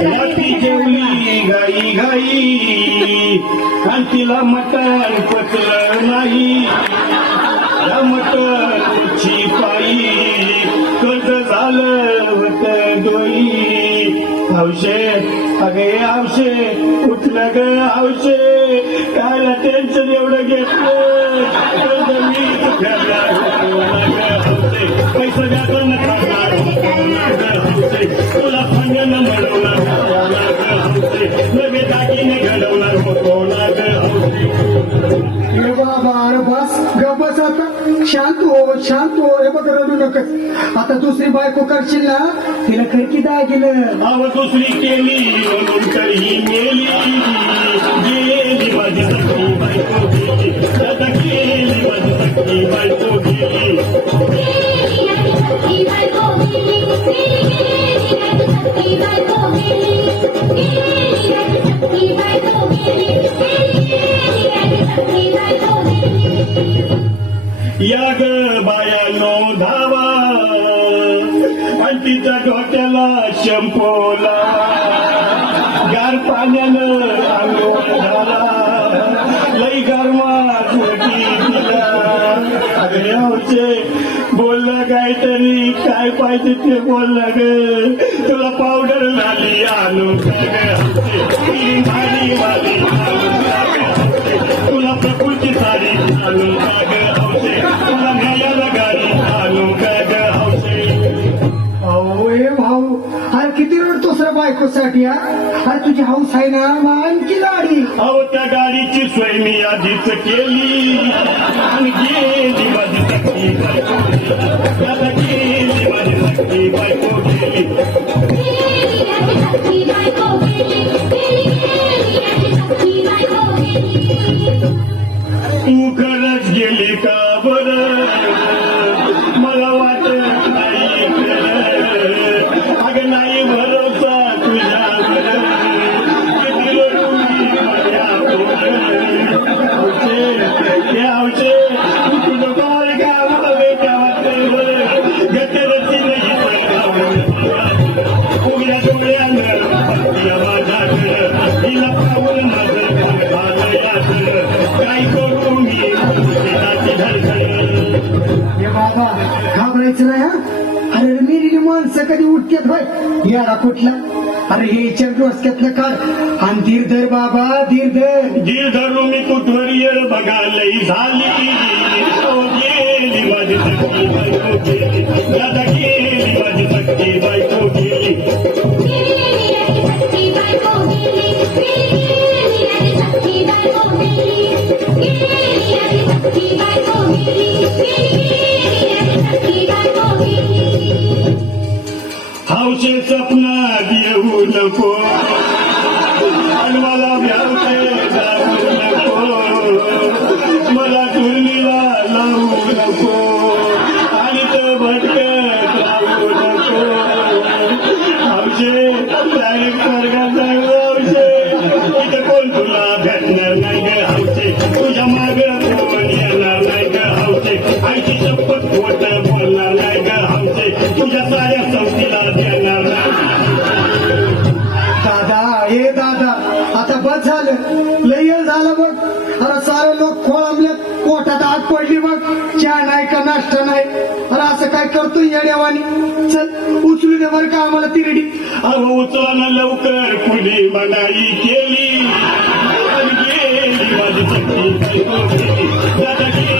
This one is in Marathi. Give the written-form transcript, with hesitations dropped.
रात्री जेवली घाई घाई आणि तिला मटण पचलं नाही. या मटणची पायी कर्ज झालं होत डोई. हौशे अगे हौशे उठलं ग हौशे कायला टेन्शन एवढं घेतलं. कर्ज मी फेडला होतो ना ग हौशे पैसा द्यायचा नका हौशे तुला सांगणं मिळवणार होतो ना ग हौशे नवे दागिने घडवणार होतो ना ग हौशे. बाबा अरे बस गबस आता शांत हो हे बघ रडू नकस. आता दुसरी बायको करशील ना तिला खरकी दागिलं. अव दुसरी केली म्हणून तरी मेली गेली माझी सखी बायको गेली. आता गेली माझी सखी बायको गेली. या ग बायानो धावा आणि तिच्या डोक्याला शंपोला गार पाण्यानं अंघोळ झाला लई गरमात होती तिला. अगं हौशे बोललं काहीतरी काय पाहिजे ते बोललं ग. तुला पावडर लाली आणू काय ग भारी वाली तुला प्रकृती साडी आणू काय ग हौशे तुला न्यायाला गाडी आणू काय ग हौशे. अहो हे भाऊ अरे किती रडतोस रे बायकोसाठी हा. अरे तुझी हौस आहे ना मग आणखी गाडी. अहो त्या गाडीची सोय मी आधीच केली आणि गेली माझी सखी बायको गेली. आता गेली माझी सखी बायको गेली. तू खरंच गेली का बरं मला वाटत नाही खरं. अगं नाही भरोसा तुझ्यावर किती रडू मी माझ्यावर. हौशे हे हौशे तुझं बाळ गावावे गावात गटरची नाही उघड्या डोळ्यानं माझ्याकडं हिला पाहून माझं काय करू मी हे बाबा घाबरायचं नाही हा. अरे मेलेली माणसं कधी उठतात होय याला कुठला. अरे हे विचार डोसक्यातलं काढ आणि धीर धर बाबा धीर धर. धीर धरून मी कुठवर येळ बघालही झाली. ओ गेली माझी सखी बायको गेली. दादा गेली माझी सखी बायको गेली. हौशे सपना येऊ नको आणि मला भ्यावते जाऊ नको. मला धुर्मीला लावू नको आणि तो भटकत राहू नको. हौशे डायरेक्ट स्वर्गात जाऊ हौशे तिथं कोण तुला भेटणार नाही ग हौशे. तुझ्या माग कोण येणार नाही ग हौशे. आईची शपथ खोट बोलणार नाही ग हौशे. तुझ्या साऱ्या संस्थेला देणार नाही. दादा हे दादा आता बस झालं लय वेळ झालं बघ. अरे सारे लोक खोळंबले पोटात आग पडली बघ. चहा नाही का नाश्ता नाही. अरे असं काय करतोय येड्यावानी. चल उचलू दे बरं का आम्हाला तिरडी. अहो उचलानं लवकर कुणी मनाई केली आणि गेली माझी सखी बायको गेली. दादा गेली